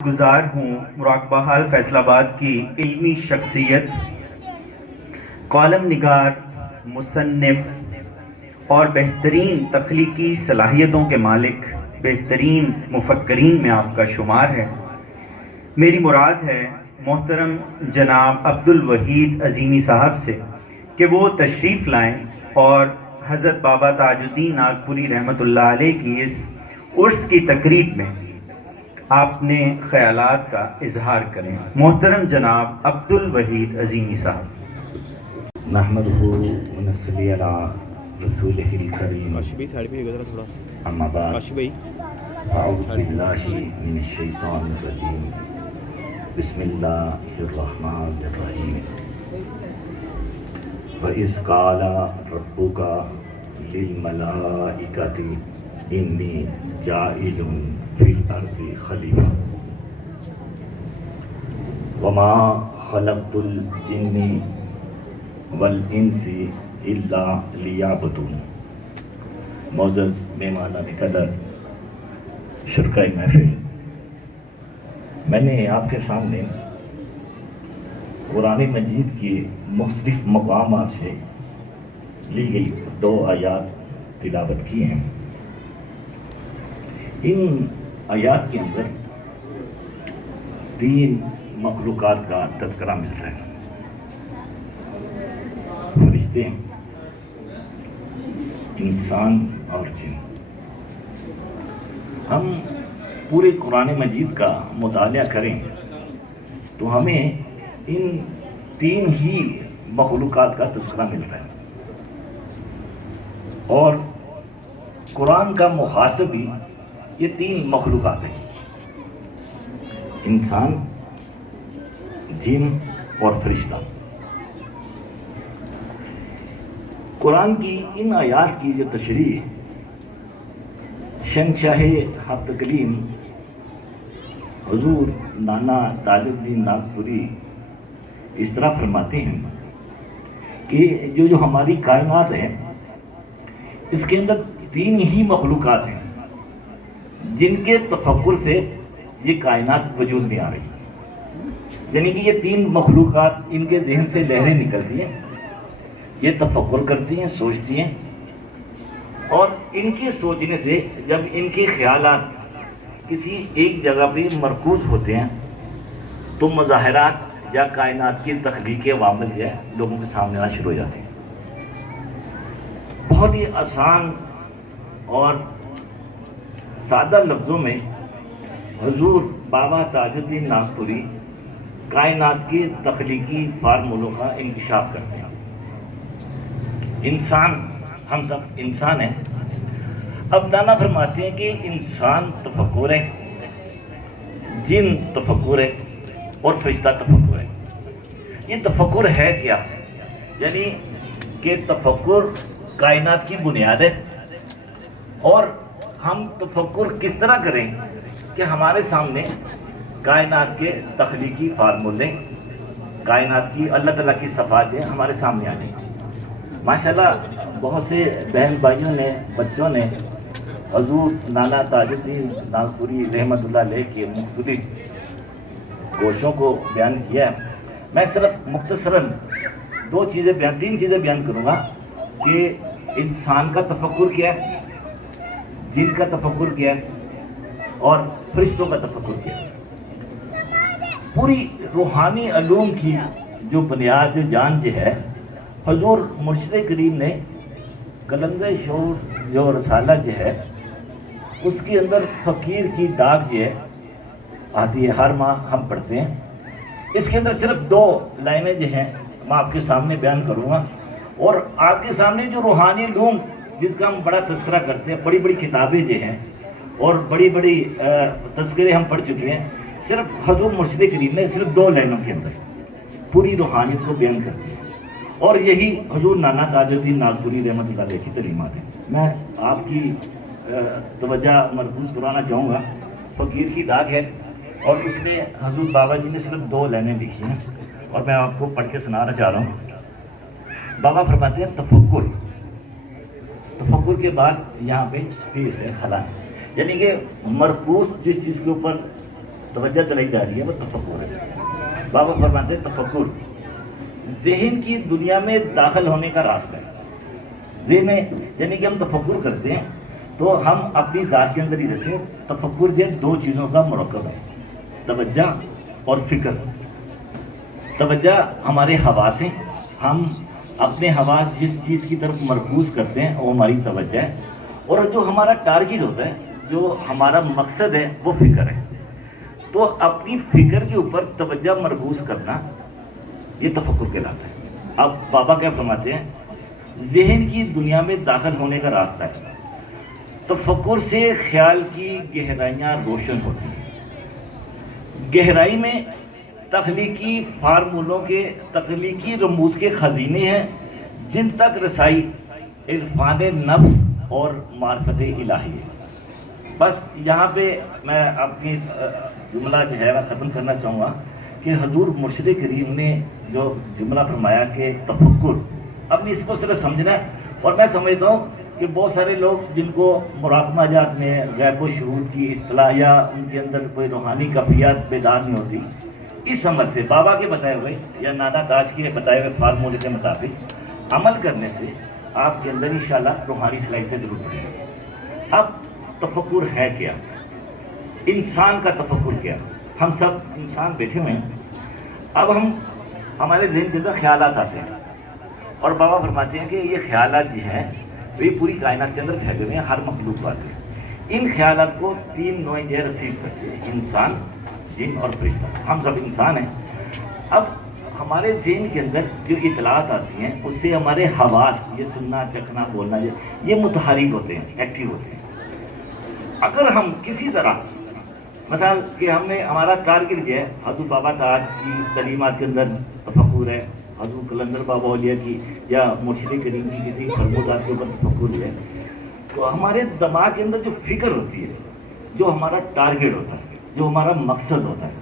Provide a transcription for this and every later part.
گزار ہوں مراقبہ حال فیصل آباد کی علمی شخصیت، کالم نگار، مصنف اور بہترین تخلیقی صلاحیتوں کے مالک، بہترین مفکرین میں آپ کا شمار ہے۔ میری مراد ہے محترم جناب عبدالوحید عظیمی صاحب سے کہ وہ تشریف لائیں اور حضرت بابا تاج الدین ناگپوری رحمۃ اللہ علیہ کی اس عرس کی تقریب میں اپنے خیالات کا اظہار کریں۔ محترم جناب عبدالوحید عظیمی صاحب۔ نحمدہ و نصلی علی رسولہ الکریم، اما بعد اعوذ باللہ من الشیطان الرجیم، بسم اللہ الرحمن الرحیم۔ وَإِذْ قَالَ رَبُّكَ لِلْمَلَائِكَةِ إِنِّي جَاعِلٌ فِي الْأَرْضِ خَلِيفَةً وَمَا خَلَقْتُ الْجِنَّ وَالْإِنسَ إِلَّا لِيَعْبُدُونِ۔ معزز مہمانان قدر، شرکائے محفل، میں نے آپ کے سامنے قرآن مجید کے مختلف مقامات سے لی گئی 2 آیات تلاوت کی ہیں۔ ان آیات کے اندر 3 مخلوقات کا تذکرہ ملتا ہے: فرشتے، انسان اور جن۔ ہم پورے قرآن مجید کا مطالعہ کریں تو ہمیں ان 3 ہی مخلوقات کا تذکرہ ملتا ہے، اور قرآن کا مخاطب بھی یہ 3 مخلوقات ہیں: انسان، جن اور فرشتہ۔ قرآن کی ان آیات کی جو تشریح شہنشاہ حق تکلیم حضور نانا تاج الدین ناگپوری اس طرح فرماتے ہیں کہ جو ہماری کائنات ہے، اس کے اندر 3 ہی مخلوقات ہیں جن کے تفکر سے یہ کائنات وجود میں آ رہی ہے۔ یعنی کہ یہ 3 مخلوقات، ان کے ذہن سے لہریں نکلتی ہیں، یہ تفکر کرتی ہیں، سوچتی ہیں، اور ان کے سوچنے سے جب ان کے خیالات کسی ایک جگہ پہ مرکوز ہوتے ہیں تو مظاہرات یا کائنات کی تخلیقی عوامل جو ہے لوگوں کے سامنے آنا شروع ہو جاتے ہیں۔ بہت ہی آسان اور سادہ لفظوں میں حضور بابا تاج الدین ناگپوری کائنات کے تخلیقی فارمولوں کا انکشاف کرتے ہیں۔ انسان، ہم سب انسان ہیں۔ اب دانا فرماتے ہیں کہ انسان تفکر ہے، جن تفکر ہے، اور فرشتہ تفکر ہے۔ یہ تفکر ہے کیا؟ یعنی کہ تفکر کائنات کی بنیاد ہے، اور ہم تفکر کس طرح کریں کہ ہمارے سامنے کائنات کے تخلیقی فارمولے، کائنات کی اللہ تعالیٰ کی صفات جو ہمارے سامنے آ جائیں۔ ماشاءاللہ بہت سے بہن بھائیوں نے، بچوں نے حضور نانا تاج الدین ناگپوری رحمۃ اللہ علیہ کے مختلف گوشوں کو بیان کیا ہے۔ میں صرف مختصراً 3 چیزیں بیان کروں گا کہ انسان کا تفکر کیا ہے، جن کا تفکر کیا ہے، اور فرشتوں کا تفکر کیا ہے۔ پوری روحانی علوم کی جو بنیاد، جو جان جو ہے، حضور مرشد کریم نے کلمہ شعور جو رسالہ جو ہے، اس کے اندر فقیر کی ڈاک جو ہے آتی ہے، ہر ماہ ہم پڑھتے ہیں۔ اس کے اندر صرف 2 لائنیں جو ہیں میں آپ کے سامنے بیان کروں گا، اور آپ کے سامنے جو روحانی علوم جس کا ہم بڑا تذکرہ کرتے ہیں، بڑی بڑی کتابیں جو ہیں اور بڑی بڑی تذکرے ہم پڑھ چکے ہیں، صرف حضور مرشد کریم نے صرف 2 لائنوں کے اندر پوری روحانیت کو بیان کرتی ہے، اور یہی حضور نانا تاج الدین ناگپوری رحمۃ اللہ علیہ کی تعلیمات ہیں۔ میں آپ کی توجہ مرکوز کرانا چاہوں گا۔ فقیر کی ڈاک ہے، اور اس میں حضور بابا جی نے صرف 2 لائنیں لکھی ہیں، اور میں آپ کو پڑھ کے سنانا چاہ رہا ہوں۔ بابا فرماتے ہیں تفکر کے بعد یہاں پہ اسپیس ہے، خلا ہے، یعنی کہ مرکوز جس چیز کے اوپر توجہ دلائی جا رہی ہے وہ تفکر ہے. بابا فرماتے ہیں تفکر ذہن کی دنیا میں داخل ہونے کا راستہ ہے. ذہن میں یعنی کہ ہم تفکر کرتے ہیں تو ہم اپنی ذات کے اندر ہی رہتے ہیں. تفکر جو دو چیزوں کا مرکب ہے, توجہ اور فکر. توجہ ہمارے حواس ہیں, ہم اپنے حواس جس چیز کی طرف مرکوز کرتے ہیں وہ ہماری توجہ ہے. اور جو ہمارا ٹارگٹ ہوتا ہے, جو ہمارا مقصد ہے, وہ فکر ہے. تو اپنی فکر کے اوپر توجہ مرکوز کرنا یہ تفکر کہلاتا ہے. اب بابا کیا فرماتے ہیں, ذہن کی دنیا میں داخل ہونے کا راستہ ہے. تفکر سے خیال کی گہرائیاں روشن ہوتی ہیں. گہرائی میں تخلیقی فارمولوں کے, تخلیقی رموز کے خزینے ہیں جن تک رسائی عرفان نفس اور معرفت الہی ہے. بس یہاں پہ میں اپنی جملہ جو ہے ختم کرنا چاہوں گا کہ حضور مرشد کریم نے جو جملہ فرمایا کہ تفکر, اب اس کو صرف سمجھنا ہے. اور میں سمجھتا ہوں کہ بہت سارے لوگ جن کو مراقبہ جات میں غیب و شعور کی اصطلاح یا ان کے اندر کوئی روحانی کفیات بیدار نہیں ہوتی, اس عمل سے بابا کے بتائے ہوئے یا نانا تاج کے بتائے ہوئے فارمولے کے مطابق عمل کرنے سے آپ کے اندر انشاءاللہ روحانی صلاحیت ضرور پڑے گی. اب تفکر ہے کیا, انسان کا تفکر کیا؟ ہم سب انسان بیٹھے ہوئے ہیں. اب ہمارے ذہن کے اندر خیالات آتے ہیں اور بابا فرماتے ہیں کہ یہ خیالات جو ہیں یہ پوری کائنات کے اندر پھیلے ہوئے ہیں, ہر مخلوق باتیں. ان خیالات کو تین نوعیں جو رسیو کرتے ہیں, انسان, جن اور فرشتہ. ہم سب انسان ہیں. اب ہمارے ذہن کے اندر جو اطلاعات آتی ہیں اس سے ہمارے حواس, یہ سننا, چکھنا, بولنا, یہ متحرک ہوتے ہیں, ایکٹیو ہوتے ہیں. اگر ہم کسی طرح مثلا کہ ہم نے ہمارا ٹارگٹ جو ہے حضور بابا تاج کی تعلیمات کے اندر تفکر ہے, حضور کلندر بابا اولیاء کی یا مرشد کریم کی کسی فرمودات کے اوپر تفکر ہے, تو ہمارے دماغ کے اندر جو فکر ہوتی ہے, جو ہمارا ٹارگٹ ہوتا ہے, جو ہمارا مقصد ہوتا ہے,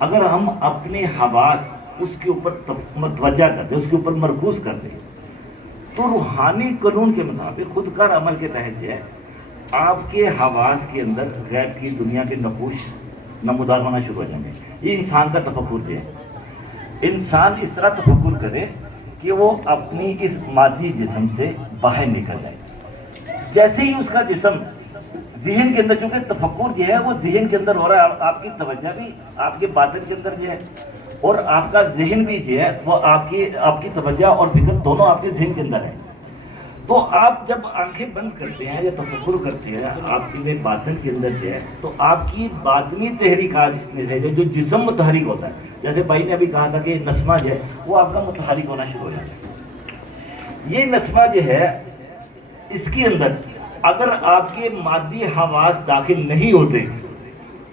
اگر ہم اپنے حواس اس کے اوپر متوجہ کرتے, اس کے اوپر مرکوز کرتے, تو روحانی قانون کے مطابق خود کار عمل کے تحت جو ہے آپ کے حواس کے اندر غیب کی دنیا کے نقوش نمودار ہونا شروع ہو جائیں گے. یہ انسان کا تفکر جو ہے, انسان اس طرح تفکر کرے کہ وہ اپنی اس مادی جسم سے باہر نکل جائے. جیسے ہی اس کا جسم ذہن کے اندر, چونکہ تفکر جو ہے وہ ذہن کے اندر ہو رہا ہے, آپ کی توجہ بھی آپ کے باطن کے اندر جو ہے اور آپ کا ذہن بھی جو ہے وہ آپ کی توجہ اور فکر دونوں آپ کے ذہن کے اندر ہے. تو آپ جب آنکھیں بند کرتے ہیں یا تفکر کرتے ہیں آپ کے باطن کے اندر جو ہے, تو آپ کی باطنی تحریکات میں سے جو جسم متحرک ہوتا ہے, جیسے بھائی نے ابھی کہا تھا کہ نسمہ جو ہے وہ آپ کا متحرک ہونا شروع ہو جاتا ہے. یہ نسمہ جو ہے اس کے اندر اگر آپ کے مادی حواس داخل نہیں ہوتے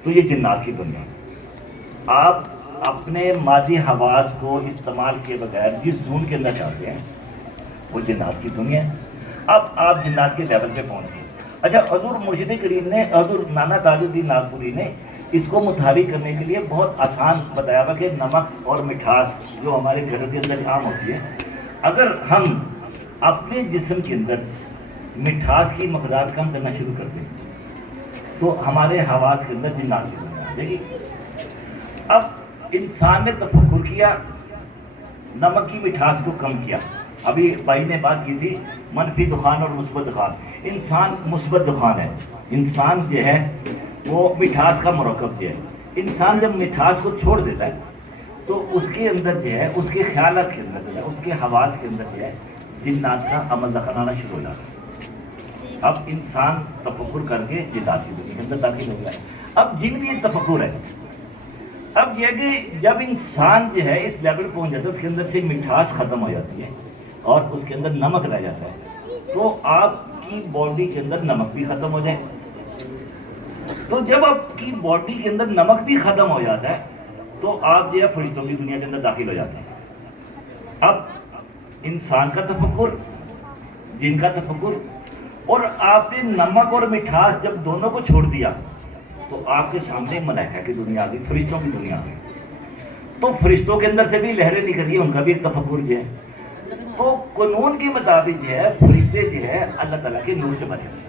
تو یہ جنات کی دنیا. آپ اپنے مادی حواس کو استعمال کیے بغیر جس زون کے اندر جاتے ہیں وہ جنات کی دنیا ہے. اب آپ جنات کے لیول پہ پہنچ گئے. اچھا, حضور مرشد کریم نے, حضور نانا تاج الدین ناگپوری نے اس کو متحرک کرنے کے لیے بہت آسان بتایا ہوا کہ نمک اور مٹھاس جو ہمارے گھروں کے اندر عام ہوتی ہے, اگر ہم اپنے جسم کے اندر مٹھاس کی مقدار کم کرنا شروع کر دیں تو ہمارے حواس کے اندر جنات کی دنیا آ جائے گی. اب انسان نے تفکر کیا, نمک کی مٹھاس کو کم کیا. ابھی بھائی نے بات کی تھی منفی دخان اور مثبت دخان. انسان مثبت دخان ہے, انسان جو ہے وہ مٹھاس کا مرکب جو ہے. انسان جب مٹھاس کو چھوڑ دیتا ہے تو اس کے اندر جو ہے, اس کے خیالات کے اندر جو ہے, اس کے حواس کے اندر جو ہے جنات کا عمل دخل آنا شروع ہو جاتا ہے. اب انسان تفکر کر کے جنات کی دنیا کے اندر داخل ہو گیا ہے. اب جن بھی تفکر ہے, اب یہ کہ جب انسان جو ہے اس لیول پہ پہنچ جاتا ہے, اس کے اندر سے مٹھاس ختم ہو جاتی ہے اور اس کے اندر نمک رہ جاتا ہے, تو آپ کی باڈی کے اندر نمک بھی ختم ہو جائے. تو جب آپ کی باڈی کے اندر نمک بھی ختم ہو جاتا ہے تو آپ جو ہے فرشتوں کی دنیا کے اندر داخل ہو جاتے ہیں. اب انسان کا تفکر, جن کا تفکر, اور آپ نے نمک اور مٹھاس جب دونوں کو چھوڑ دیا تو آپ کے سامنے ملائکہ کی دنیا آ گئی, فرشتوں کی دنیا آ گئی. تو فرشتوں کے اندر سے بھی لہریں نکل رہی ہیں, ان کا بھی ایک تفکر جو ہے. تو قانون کے مطابق جو ہے فرشتے جو ہے اللہ تعالیٰ کے نور سے بنے ہیں.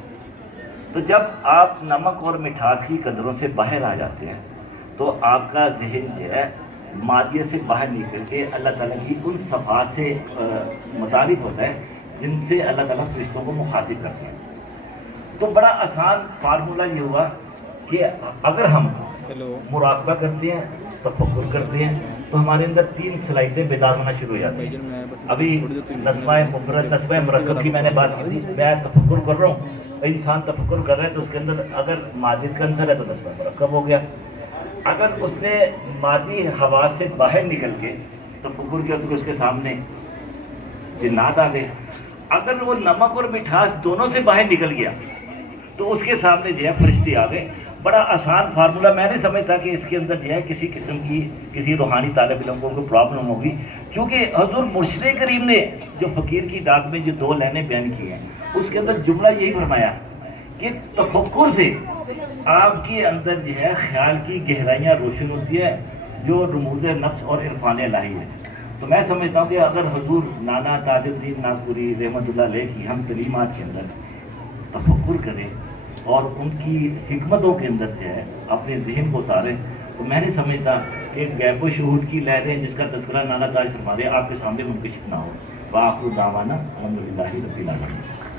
تو جب آپ نمک اور مٹھاس کی قدروں سے باہر آ جاتے ہیں تو آپ کا ذہن جو ہے مادیت سے باہر نکل کے اللہ تعالیٰ کی ان صفات سے متعارف ہوتا ہے جن سے اللہ تعالیٰ فرشتوں کو مخاطب کرتے ہیں. تو بڑا آسان فارمولہ یہ ہوا کہ اگر ہم مراقبہ کرتے ہیں، تفکر کرتے ہیں، تو ہمارے اندر 3 صلاحیتیں بیدار ہونا شروع ہو جاتی ہیں. ابھی نظمہ مفرد نظمہ مرکب کی میں نے بات کی تھی. میں تفکر کر رہا ہوں، انسان تفکر کر رہا ہے تو اس کے اندر اگر مادیت کا عنصر ہے تو نظمہ مرکب ہو گیا. اگر اس نے مادی حواس سے باہر نکل کے تفکر کیا تو اس کے سامنے جنات آ گئے. اگر وہ نمک اور مٹھاس دونوں سے باہر نکل گیا تو اس کے سامنے جو ہے فرشتے آ گئے. بڑا آسان فارمولہ. میں نہیں سمجھتا کہ اس کے اندر جو ہے کسی قسم کی کسی روحانی طالب علم کو کوئی پرابلم ہوگی، کیونکہ حضور مرشد کریم نے جو فقیر کی ڈاک میں جو 2 لائنیں بیان کی ہیں اس کے اندر جملہ یہی فرمایا کہ تفکر سے آپ کے اندر جو ہے خیال کی گہرائیاں روشن ہوتی ہے جو رموز نفس اور عرفان الہی ہے. تو میں سمجھتا ہوں کہ اگر حضور نانا تاج الدین ناگپوری رحمۃ اللہ علیہ کی ہم تعلیمات کے اندر تفکر کریں اور ان کی حکمتوں کے اندر جو ہے اپنے ذہن کو اتاریں تو میں نہیں سمجھتا کہ غیب و شہود کی لہریں جس کا تذکرہ نانا تاج فرما دے آپ کے سامنے منکشف نہ ہو. وآخر دعوانا الحمدللہ رب العالمین.